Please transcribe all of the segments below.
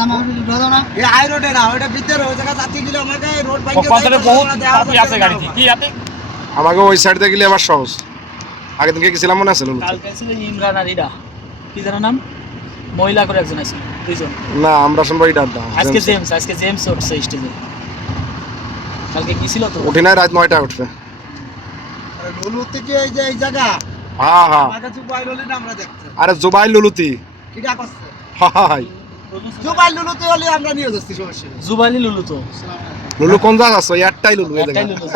দাম আমি ধরো না এই হাই রোডে না ওটা ভিতরে ওই জায়গা যাচ্ছি গেলে আমাকে রোড বাইকে কতরে বহুত ট্রাফিক আছে গাড়ি কি আছে আমাকে ওই সাইড দিয়ে গেলে আবার সহজ আগে দিনকে গেছিলাম মনে আছে কালকে ছিল ইমরান আর ইরা কি জানা নাম মহিলা করে একজন আছে দুইজন না আমরা শুনবো এটা আজকে জেমস উঠছে স্টেজে কালকে কি ছিল তো উঠি নাই রাত 9টায় উঠবে আরে লুলু থেকে এই যে এই জায়গা হ্যাঁ হ্যাঁ আমার কাছে জুবাইল হলি না আমরা দেখছি আরে জুবাইল লুলুতি কিটা করছে হাই জুবাইল লুলুতে হলি আমরা নিয়ে যাচ্ছি সমস্যা নেই জুবাইলি লুলু তো লুলু কোন জায়গা আছে একটাই লুলু এই একটাই জায়গা লুলু।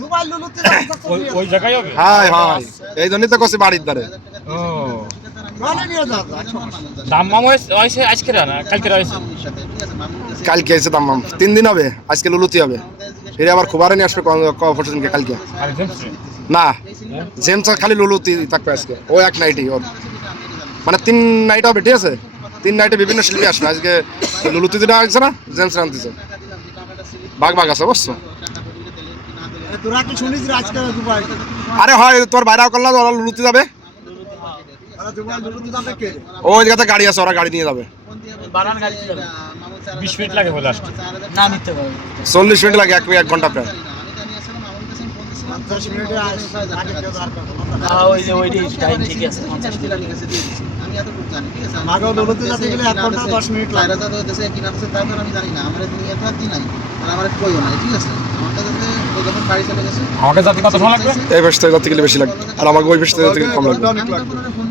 জুবাইল লুলুতে ওই জায়গায় হবে হাই হাই এই জন্যই তো কছি বাড়ির ধারে ও ভালো নিয়ে যাও দাম মাম হইছে আজকে না কালকে হইছে কালকে এসে দাম 3 দিন হবে আজকে লুলুতি হবে ফিরে আবার খুবারে নিয়ে আসবে পরশু দিনকে কালকে আর জেমস না জেমস খালি লুলুতি থাকবে আজকে ও এক নাইটই ওর মানে 3 নাইট হবে ঠিক আছে 3 নাইটে বিভিন্ন শিল্পী আসবে আজকে লুলুতি দিন আসছে না জেমস আনতেছে ভাগ ভাগ আছে বুঝছো তোরা কি শুনিস রে আজকে জুবাইল আরে হয় তোর বাইরে করলা ওরা লুলুতি যাবে আরে জুবাইল লুলুতে যাবে কে ওই জায়গাতে গাড়ি আছে ওরা গাড়ি নিয়ে যাবে বানান গাড়িতে যাবে 20 মিনিট লাগে বলে আসতে না মিথ্যে পাবে 40 মিনিট লাগে 1 ঘন্টা প্রায় 50 মিনিটে আগে কেউ দাঁড় করবে ওই যে ওইটাই টাইম ঠিকই আছে 50 মিনিট আমি এতটুকু জানি ঠিক আছে মাগো লুলুতে যেতে গেলে 1 ঘন্টা 10 মিনিট লাগে রাজা তো দেশে কি নামছে তাই তো আমি জানি না আমার দুনিয়া তো আর দিন নাই আর আমার কইও নাই ঠিক আছে আমার কাছে তো যখন বাড়ি চলে গেছে আমাকে যাতে কত সময় লাগবে এই বেশ থেকে গেলে বেশি লাগবে আর আমাকে ওই বেশ থেকে কম লাগবে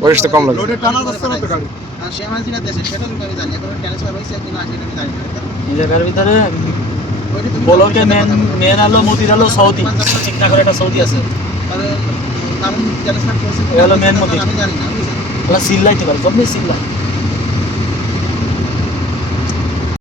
ওই বেশ কম লাগবে রোডে টানা যাচ্ছে না তো গাড়ি আর সে আমার যেটা দেশে সেটা আমি জানি এখন ট্রান্সফার হইছে কিনা আসলে আমি জানি না এই জায়গার ভিতরে বলকে মেন আলো মতির আলো সৌদি চিন্তা করে একটা সৌদি আছে তাহলে নাম ট্রান্সফার করছে হলো মেন মতির আমি জানি না ওরা সিল্লাইতে পারে কমনি সিল্লাই